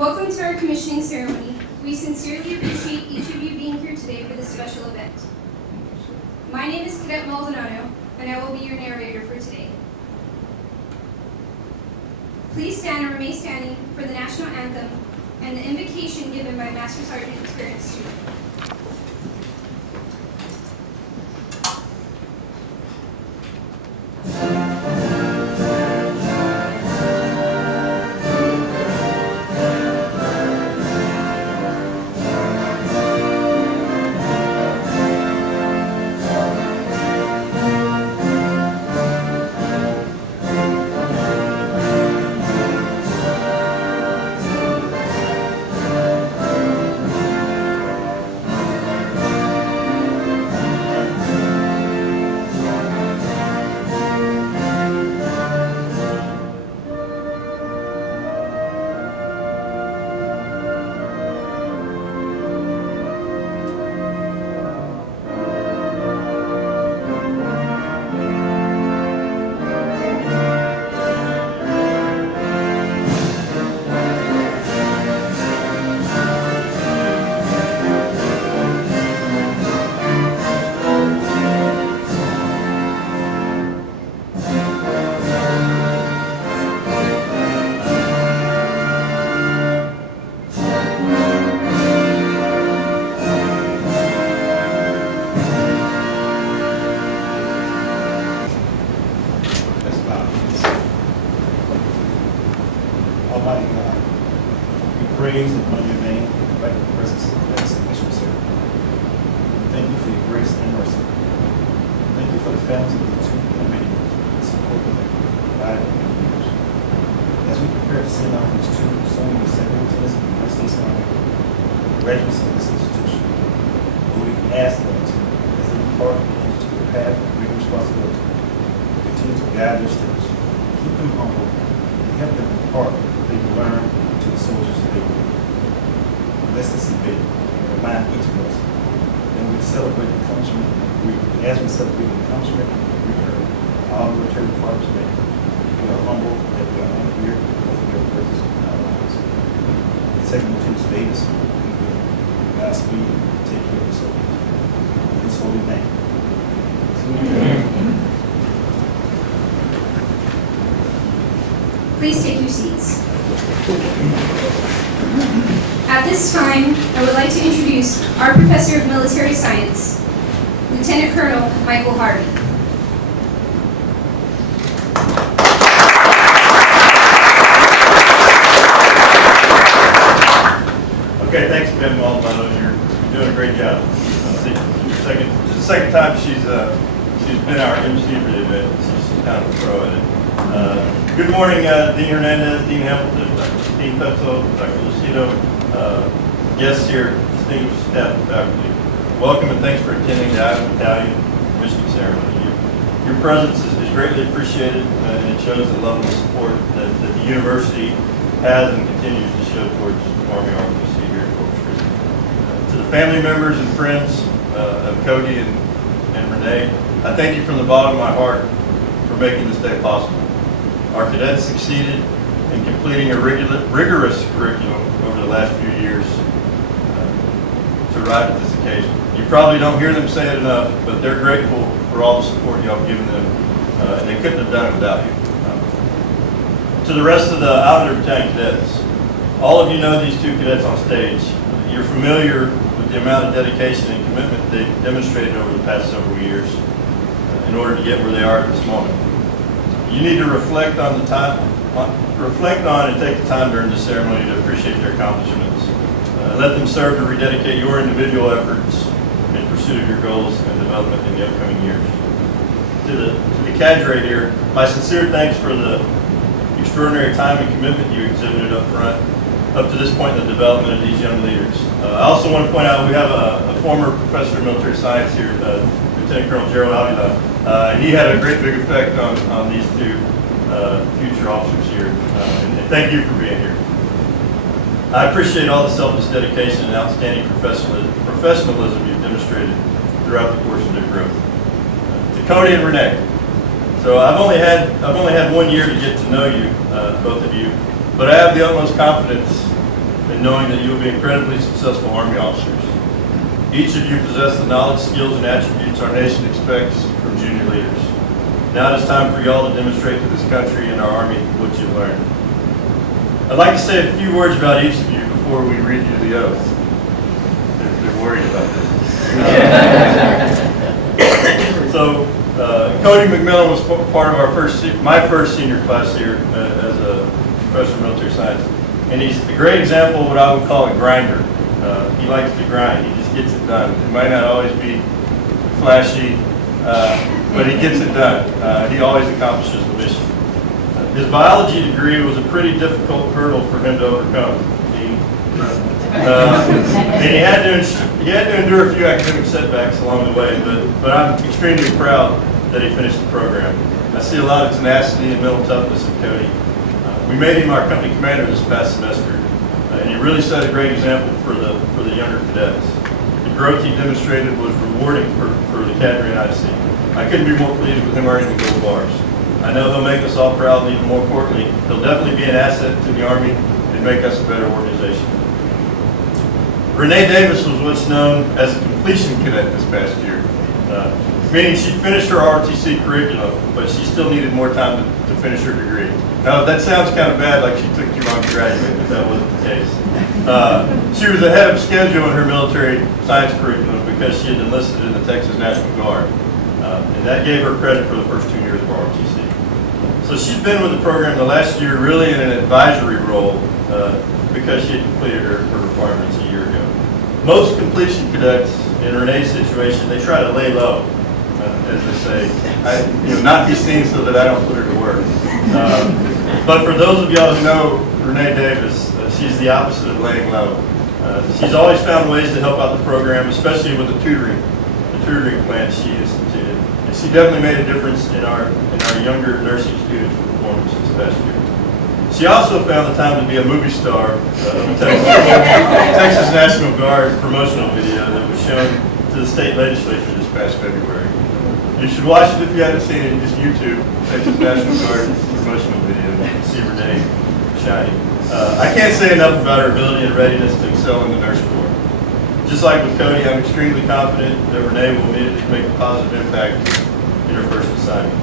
Welcome to our commissioning ceremony. We sincerely appreciate each of you being here today for this special event. My name is Cadet Maldonado, and I will be your narrator for today. Please stand and remain standing for the national anthem and the invocation given by Master Sergeant Terrence Stewart. Almighty God, we praise and honor your name right in the presence of the next mission ceremony. Thank you for your grace and mercy. Thank you for the families of the two individuals and support that they provide in the years. As we prepare to send off these two so many second lieutenants and United States Army graduates of this institution, we ask that as they depart into the path of great responsibility, continue to guide their steps, keep them humble, and help them impart they can learn to the soldiers today. Bless this event and remind each of us that we celebrate the accomplishment, as we celebrate the accomplishment we heard all military departments today. We are humble that we are on here because we have purpose in our lives. Second Lieutenant Davis, Godspeed, and take care of the soldiers. In His holy name. Please take your seats. At this time, I would like to introduce our Professor of Military Science, Lieutenant Colonel Michael Harvey. Okay, thanks, Ben Maldonado. You're doing a great job. This is the second time she's been our MC for the event. She's kind of a pro at it. Good morning, Dean Hernandez, Dean Hamilton, Dean Petzo, Dr. Lucido, guests here, distinguished staff and faculty. Welcome and thanks for attending the Islander Battalion commissioning ceremony. Your presence is greatly appreciated, and it shows the level of support that the university has and continues to show towards Army ROTC here in Corpus Christi. To the family members and friends of Cody and Renee, I thank you from the bottom of my heart for making this day possible. Our cadets succeeded in completing a rigorous curriculum over the last few years to arrive at this occasion. You probably don't hear them say it enough, but they're grateful for all the support y'all have given them, and they couldn't have done it without you. To the rest of the Islander Battalion cadets, all of you know these two cadets on stage. You're familiar with the amount of dedication and commitment they've demonstrated over the past several years in order to get where they are at this moment. You need to reflect on and take the time during the ceremony to appreciate their accomplishments. Let them serve to rededicate your individual efforts in pursuit of your goals and development in the upcoming years. To the cadre here, my sincere thanks for the extraordinary time and commitment you exhibited up front, up to this point in the development of these young leaders. I also want to point out we have a former professor of military science here, Lieutenant Colonel Gerald Avila. He had a great big effect on these two future officers here. And thank you for being here. I appreciate all the selfless dedication and outstanding professionalism you've demonstrated throughout the course of their growth. To Cody and Renee. So I've only had 1 year to get to know you, both of you, but I have the utmost confidence and knowing that you will be incredibly successful Army officers. Each of you possess the knowledge, skills, and attributes our nation expects from junior leaders. Now it is time for y'all to demonstrate to this country and our Army what you've learned. I'd like to say a few words about each of you before we read you the oath. They're worried about this. So, Cody Mcmillan was part of my first senior class here as a professor of military science. And he's a great example of what I would call a grinder. He likes to grind. He just gets it done. It might not always be flashy, but he gets it done. He always accomplishes the mission. His biology degree was a pretty difficult hurdle for him to overcome. And he had to endure a few academic setbacks along the way, but I'm extremely proud that he finished the program. I see a lot of tenacity and mental toughness in Cody. We made him our company commander this past semester, and he really set a great example for the younger cadets. The growth he demonstrated was rewarding for the cadre and IC. I couldn't be more pleased with him earning the gold bars. I know he'll make us all proud, and even more importantly, he'll definitely be an asset to the Army and make us a better organization. Renee Davis was what's known as a completion cadet this past year, meaning she finished her ROTC curriculum, but she still needed more time to finish her degree. Now, that sounds kind of bad, like she took too long to graduate, but that wasn't the case. She was ahead of schedule in her military science curriculum because she had enlisted in the Texas National Guard, and that gave her credit for the first 2 years of ROTC. So she's been with the program the last year really in an advisory role because she had completed her requirements a year ago. Most completion cadets in Renee's situation, they try to lay low, as they say, not be seen so that I don't put her to work. But for those of y'all who know Renee Davis, she's the opposite of laying low. She's always found ways to help out the program, especially with the tutoring plan she instituted. And she definitely made a difference in our younger nursing students' performance this past year. She also found the time to be a movie star of a Texas National Guard promotional video that was shown to the state legislature this past February. You should watch it if you haven't seen it. Just YouTube Texas National Guard promotional video and see Renee shining. I can't say enough about her ability and readiness to excel in the nurse corps. Just like with Cody, I'm extremely confident that Renee will immediately make a positive impact in her first assignment.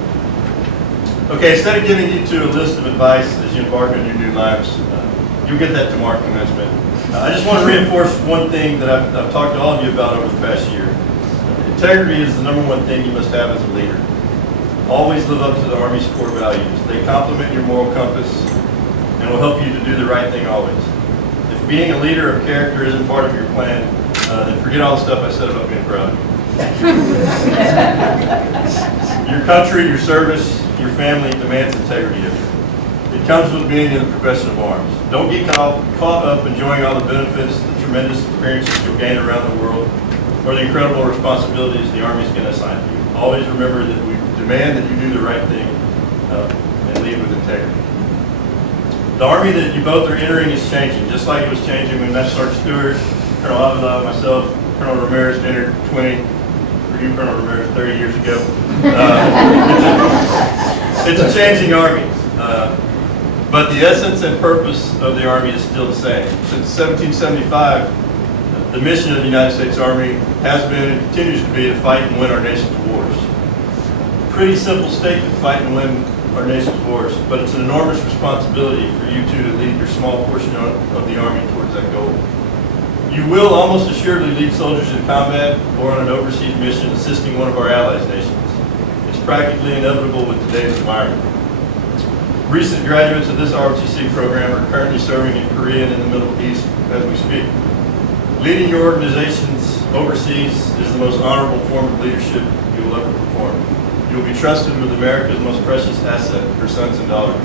Okay, instead of giving you two a list of advice as you embark on your new lives, you'll get that tomorrow commencement. I just want to reinforce one thing that I've talked to all of you about over the past year. Integrity is the #1 thing you must have as a leader. Always live up to the Army's core values. They complement your moral compass and will help you to do the right thing always. If being a leader of character isn't part of your plan, then forget all the stuff I said about being proud. Your country, your service, your family demands integrity of you. It comes with being in the profession of arms. Don't get caught up enjoying all the benefits, the tremendous experiences you'll gain around the world, or the incredible responsibilities the Army is going to assign to you. Always remember that we demand that you do the right thing and lead with integrity. The Army that you both are entering is changing, just like it was changing when Master Sergeant Stewart, Colonel Avila, myself, Colonel Ramirez entered 20, for you, Colonel Ramirez, 30 years ago. It's a changing Army, but the essence and purpose of the Army is still the same. Since 1775, the mission of the United States Army has been and continues to be to fight and win our nation's wars. Pretty simple statement, fight and win our nation's wars, but it's an enormous responsibility for you two to lead your small portion of the Army towards that goal. You will almost assuredly lead soldiers in combat or on an overseas mission assisting one of our allies nations. It's practically inevitable with today's environment. Recent graduates of this ROTC program are currently serving in Korea and in the Middle East as we speak. Leading your organizations overseas is the most honorable form of leadership you will ever perform. You will be trusted with America's most precious asset, her sons and daughters.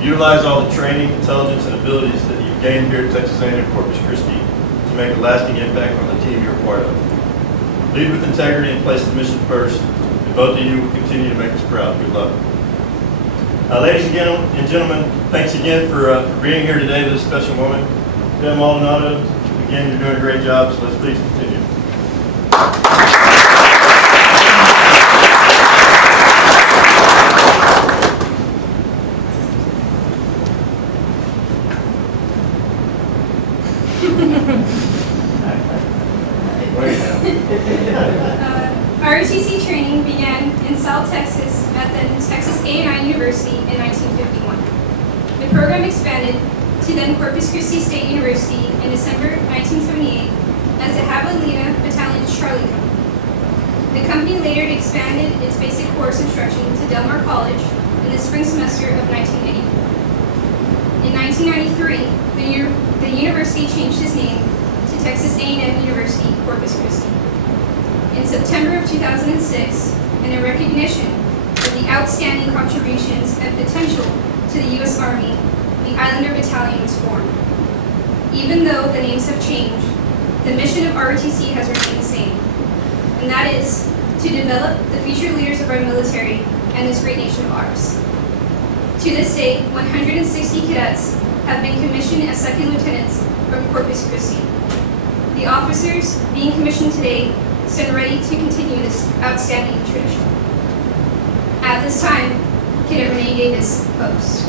Utilize all the training, intelligence, and abilities that you've gained here at Texas A&M Corpus Christi to make a lasting impact on the team you're a part of. Lead with integrity and place the mission first, and both of you will continue to make us proud. Good luck. Ladies and gentlemen, thanks again for being here today with this special moment. Cadet Maldonado, again, you're doing a great job, so let's please continue. ROTC training began in South Texas at the Texas A&M University in 1951. The program expanded to then Corpus Christi State University in December 1978 as the Javelina Battalion's Charlie Company. The company later expanded its basic course instruction to Del Mar College in the spring semester of 1984. In 1993, the university changed its name to Texas A&M University-Corpus Christi. In September of 2006, in a recognition of the outstanding contributions and potential to the U.S. Army, the Islander Battalion was formed. Even though the names have changed, the mission of ROTC has remained the same, and that is to develop the future leaders of our military and this great nation of ours. To this day, 160 cadets have been commissioned as second lieutenants from Corpus Christi. The officers being commissioned today stand ready to continue this outstanding tradition. At this time, Cadet Renee Davis, post.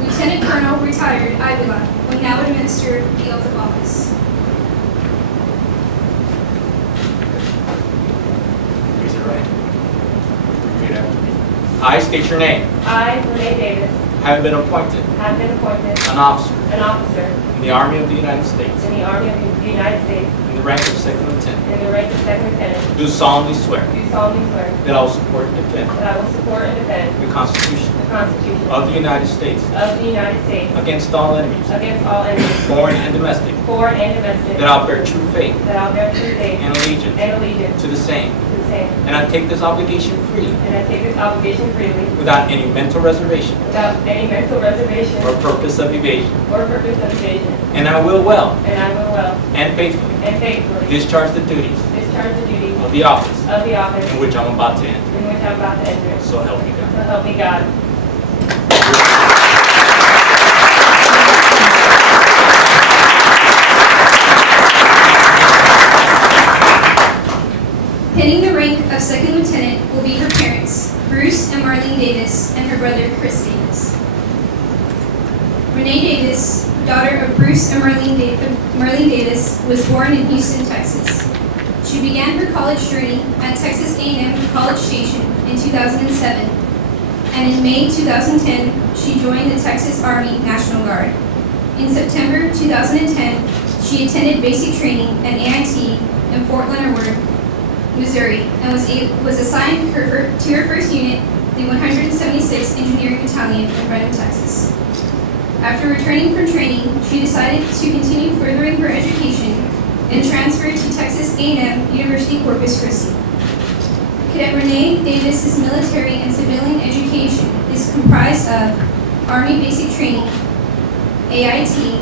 Lieutenant Colonel retired Avila will now administer the oath of office. Raise your right. Repeat after me. I state your name. I, Renee Davis, Have been appointed an officer in the Army of the United States in the Army of the United States in the rank of second lieutenant. in the rank of second lieutenant. Do solemnly swear Do solemnly swear that I will support and defend that I will support and defend the Constitution the Constitution of the United States of the United States against all enemies, against all enemies, foreign and domestic, foreign and domestic, that I will bear true faith that I will bear true faith and allegiance and allegiance to the same, to the same, and I take this obligation freely and I take this obligation freely without any mental reservation without any mental reservation or purpose of evasion, or purpose of evasion, and I will well and I will well and faithfully and faithfully discharge the duties discharge the duties of the office of the office in which I'm about to enter. in which I'm about to enter. So help me God. So help me God. Hitting the rank of second lieutenant will be her parents, Bruce and Marlene Davis, and her brother, Chris Davis. Renee Davis, daughter of Bruce and Marlene Davis, was born in Houston, Texas. She began her college journey at Texas A&M College Station in 2007, and in May 2010, she joined the Texas Army National Guard. In September 2010, she attended basic training at AIT in Fort Leonard Wood, Missouri, and was assigned to her first unit, the 176th Engineering Battalion in Brenham, Texas. After returning from training, she decided to continue furthering her education and transferred to Texas A&M University-Corpus Christi. Cadet Renee Davis's military and civilian education is comprised of Army Basic Training, AIT,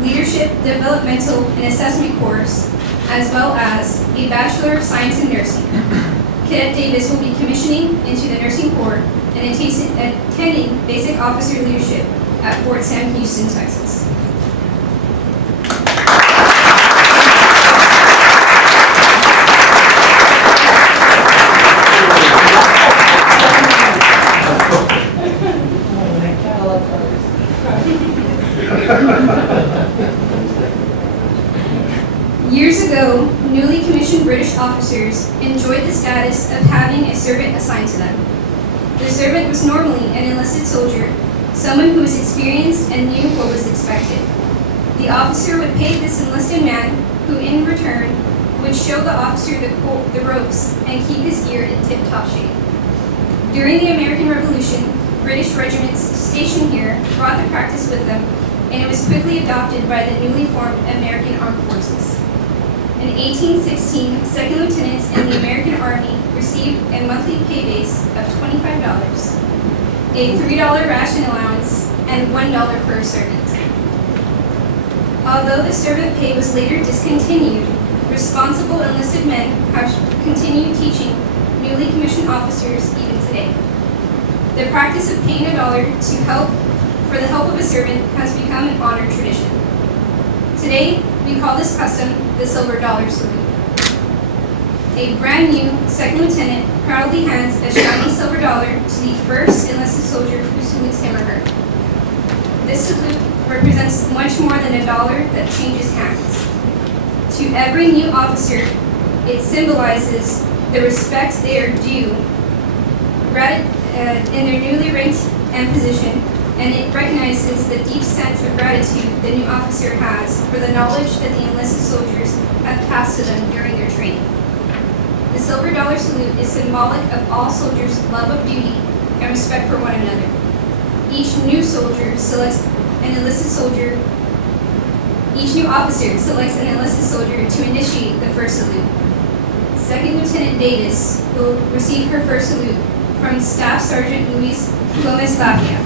Leadership, Developmental, and Assessment course, as well as a Bachelor of Science in Nursing. Cadet Davis will be commissioning into the Nursing Corps and attending Basic Officer Leadership at Fort Sam Houston, Texas. Years ago, newly commissioned British officers enjoyed the status of having a servant assigned to them. The servant was normally an enlisted soldier, someone who was experienced and knew what was expected. The officer would pay this enlisted man, who in return would show the officer the ropes and keep his gear in tip-top shape. During the American Revolution, British regiments stationed here brought the practice with them, and it was quickly adopted by the newly formed American Armed Forces. In 1816, second lieutenants in the American Army received a monthly pay base of $25, a $3 ration allowance, and $1 per servant. Although the servant pay was later discontinued, responsible enlisted men have continued teaching newly commissioned officers even today. The practice of paying $1 for the help of a servant has become an honored tradition. Today, we call this custom the Silver Dollar Salute. A brand new second lieutenant proudly hands a shiny silver dollar to the first enlisted soldier who salutes him or her. This salute represents much more than a dollar that changes hands. To every new officer, it symbolizes the respect they are due in their newly ranked and position, and it recognizes the deep sense of gratitude the new officer has for the knowledge that the enlisted soldiers have passed to them during their training. The silver dollar salute is symbolic of all soldiers' love of duty and respect for one another. Each new soldier selects an enlisted soldier. Each new officer selects an enlisted soldier to initiate the first salute. Second Lieutenant Davis will receive her first salute from Staff Sergeant Luis Gomez-Lavia.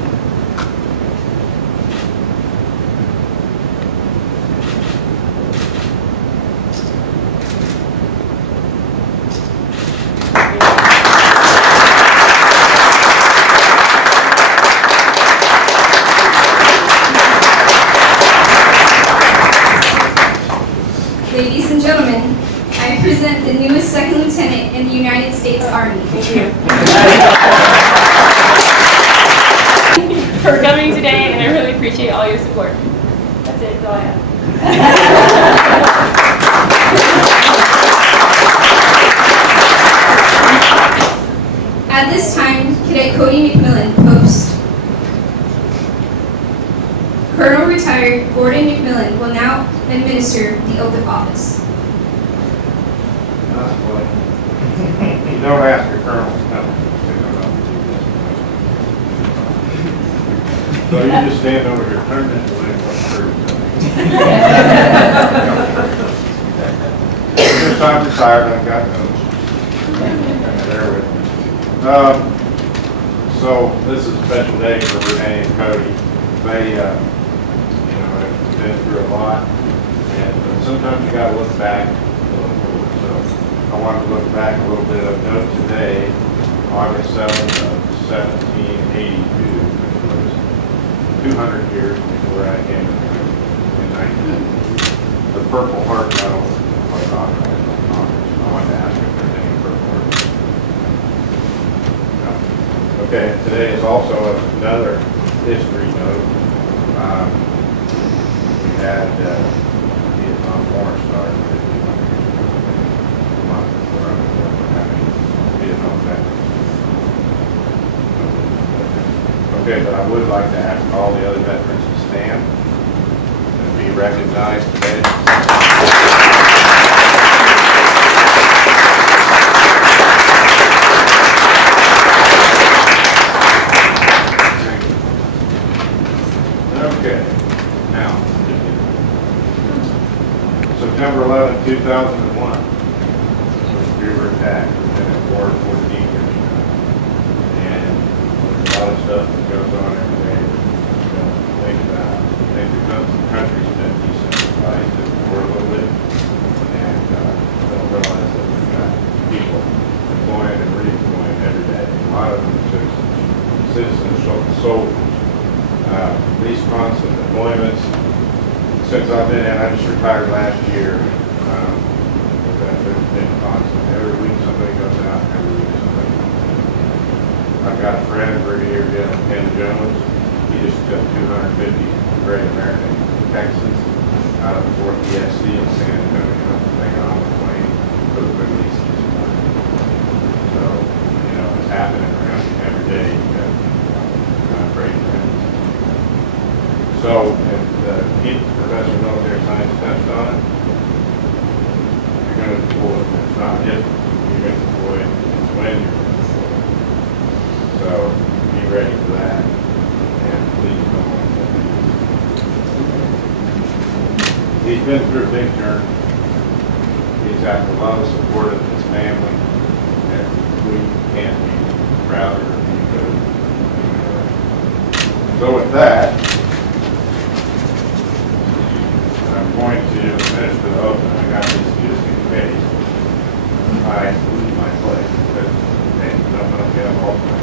Ladies and gentlemen, I present the newest second lieutenant in the United States Army. Thank you. For coming today, and I really appreciate all your support. That's it, that's all I have. At this time, Cadet Cody Mcmillan, post. Colonel retired Gordon Mcmillan will now administer the oath of office. You don't ask your colonel to come. So you just stand over here, turn that way, since I'm retired, I've got those. There with me. So this is a special day for Renee and Cody. They, have been through a lot, and sometimes you got to look back a little forward. So I wanted to look back a little bit of note today, August 7th of 1782, which was 200 years before I came in 19. The Purple Heart Medal was authorized by Congress. I wanted to ask if there's any Purple Heart. No. Okay, today is also another history note. We had Vietnam War started 51 years ago. A month before I was having Vietnam veterans. Okay, but I would like to ask all the other veterans to stand and be recognized today. Okay, now, September 11, 2001, we were attacked. We've been at war 14 years now. And there's a lot of stuff that goes on every day that you don't think about. I think because the country's been decentralized at war a little bit, and don't realize that we've got people deploying and redeploying every day. A lot of them are citizens, soldiers. These constant deployments, since I've been in, I just retired last year, there's been constant. Every week somebody goes out, every week somebody comes in. I've got a friend, Brigadier General Ken Jones. He just took 250 Great American Texas out of the 4th ESC in San Antonio. They got on the plane for the release this morning. So, it's happening around every day. You got great friends. So, Professor of Military Science touched on it. You're going to deploy. It's not if you're going to deploy, it's when you're going to deploy. So, be ready for that. And please don't want to. He's been through a big journey. He's had a lot of support of his family, and we can't be prouder of him. So with that, I'm going to administer the oath, and I got this just in case I lose my place, because I'm going to get them all time.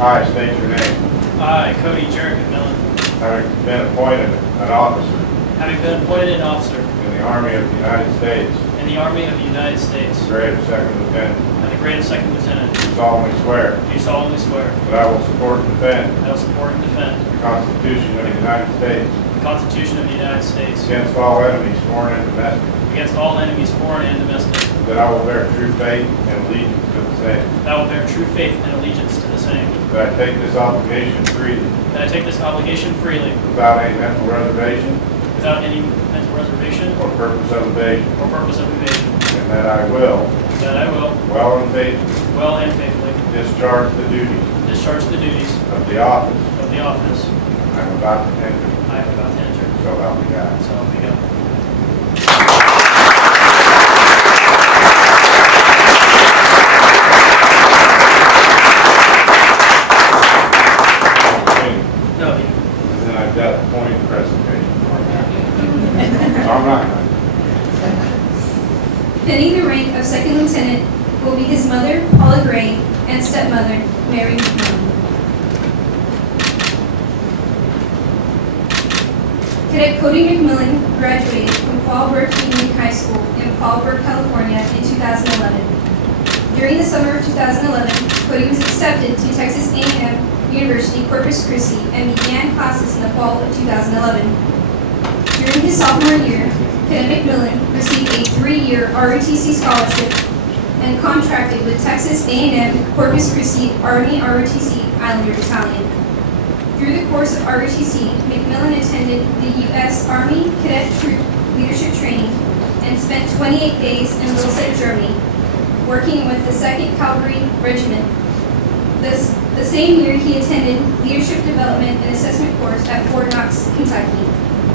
I state your name. I, Cody Mcmillan, Having been appointed an officer having been appointed an officer in the Army of the United States, in the Army of the United States, grade of second lieutenant, at the grade of second lieutenant, do solemnly swear do solemnly swear that I will support and defend that I will support and defend the Constitution of the United States the Constitution of the United States against all enemies, foreign and domestic, against all enemies, foreign and domestic, that I will bear true faith and allegiance to the same, that I will bear true faith and allegiance to the same, that I take this obligation freely that I take this obligation freely without any mental reservation without any mental reservation or purpose of evasion, or purpose of evasion, and that I will, that I will, well and faithfully, well and faithfully, discharge the duties discharge the duties of the office of the office I am about to enter. I am about to enter. So help me God. So help me God. No, And then I've got a point presentation. So I'm not going Pinning the rank of second lieutenant will be his mother, Paula Gray, and stepmother, Mary McMillan. Cadet Cody Mcmillan graduated from Fallbrook Union High School in Fallbrook, California in 2011. During the summer of 2011, Cody was accepted to Texas A&M University-Corpus Christi and began classes in the fall of 2011. During his sophomore year, Kenneth Davis received a 3-year ROTC scholarship and contracted with Texas A&M Corpus Christi Army ROTC Islander Battalion. Through the course of ROTC, McMillan attended the U.S. Army Cadet Troop Leadership Training and spent 28 days in Wilson, Germany, working with the 2nd Cavalry Regiment. The same year, he attended Leadership Development and Assessment course at Fort Knox, Kentucky.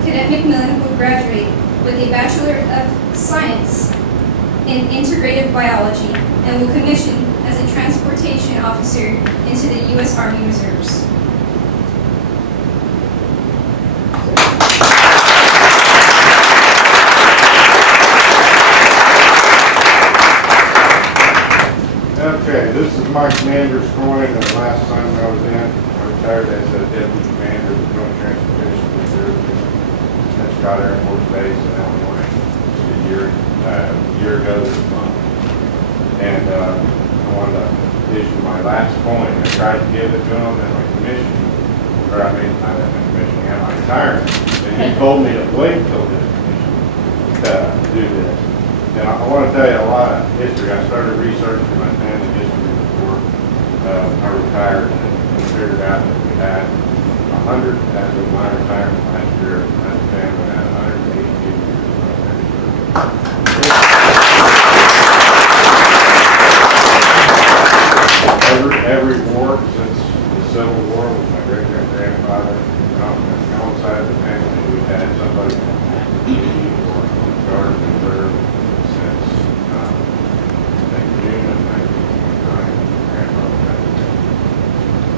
Cadet McMillan will graduate with a Bachelor of Science in Integrative Biology and will commission as a transportation officer into the U.S. Army Reserves. Okay, this is my commander's coin. The last time I was in, I retired as a deputy commander of the Joint Transportation Reserve at Scott Air Force Base in Illinois just a year ago this month. And I wanted to issue my last coin. I tried to give it to him in my commission, or I mean, not in my commission, and my retirement. And he told me to wait till this commission to do this. And I want to tell you a lot of history. I started researching my family history before I retired and figured out that we had 100, as of my retirement last year, as a family, had 182 years of military service. Every war since the Civil War with my great-great-grandfather, on one side of the family, we had somebody or guard and reserve.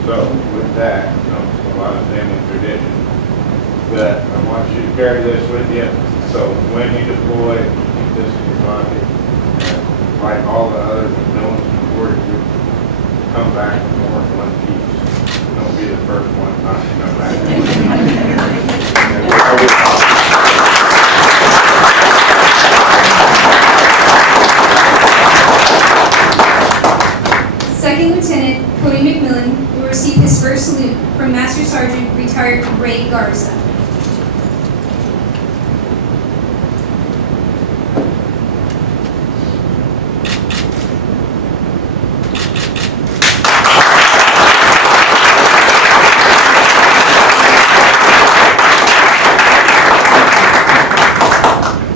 So with that comes a lot of family tradition. But I want you to carry this with you. So when you deploy, keep this in your pocket. And like all the others that no one's supported you, come back with more than one piece. Don't be the first one not to come back. Second Lieutenant Cody Mcmillan will receive his first salute from Master Sergeant retired Ray Garza.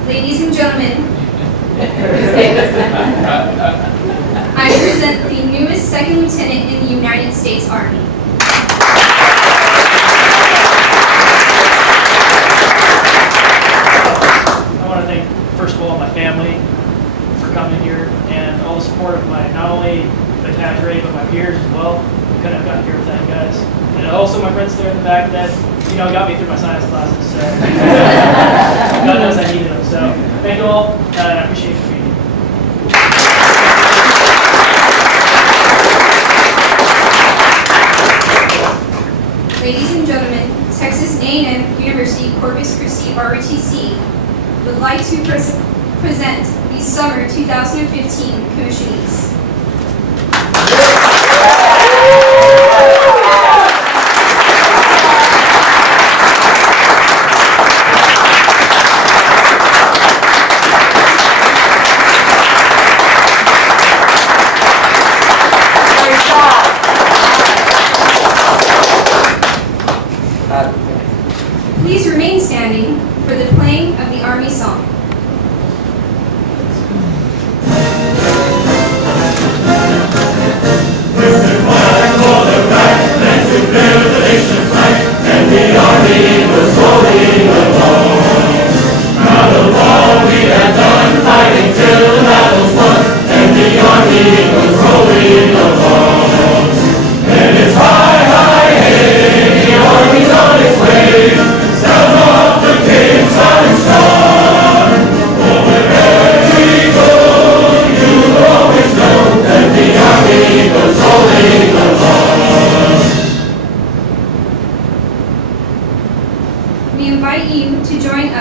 Ladies and gentlemen, I present the newest second lieutenant in the United States Army. I want to thank, first of all, my family for coming here and all the support of my, not only the cadre, but my peers as well. Couldn't have gotten here without you guys. And also my friends there in the back that, got me through my science classes. So God knows I needed them. So thank you all, and I appreciate you being here. Ladies and gentlemen, Texas A&M University-Corpus Christi ROTC would like to present the Summer 2015 commissionees.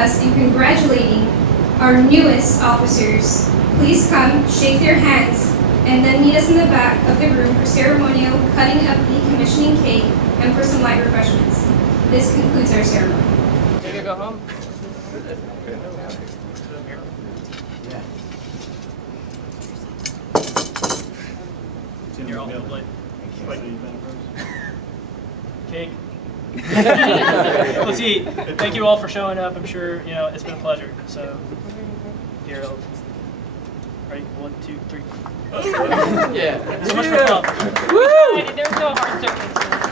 us in congratulating our newest officers, please come shake their hands and then meet us in the back of the room for ceremonial cutting of the commissioning cake and for some light refreshments. This concludes our ceremony. Take a go home. You're all plate. Cake. Let's eat. Thank you all for showing up. I'm sure it's been a pleasure. So here, ready? 1, 2, 3. Yeah. So much for fun. There's no hard surface.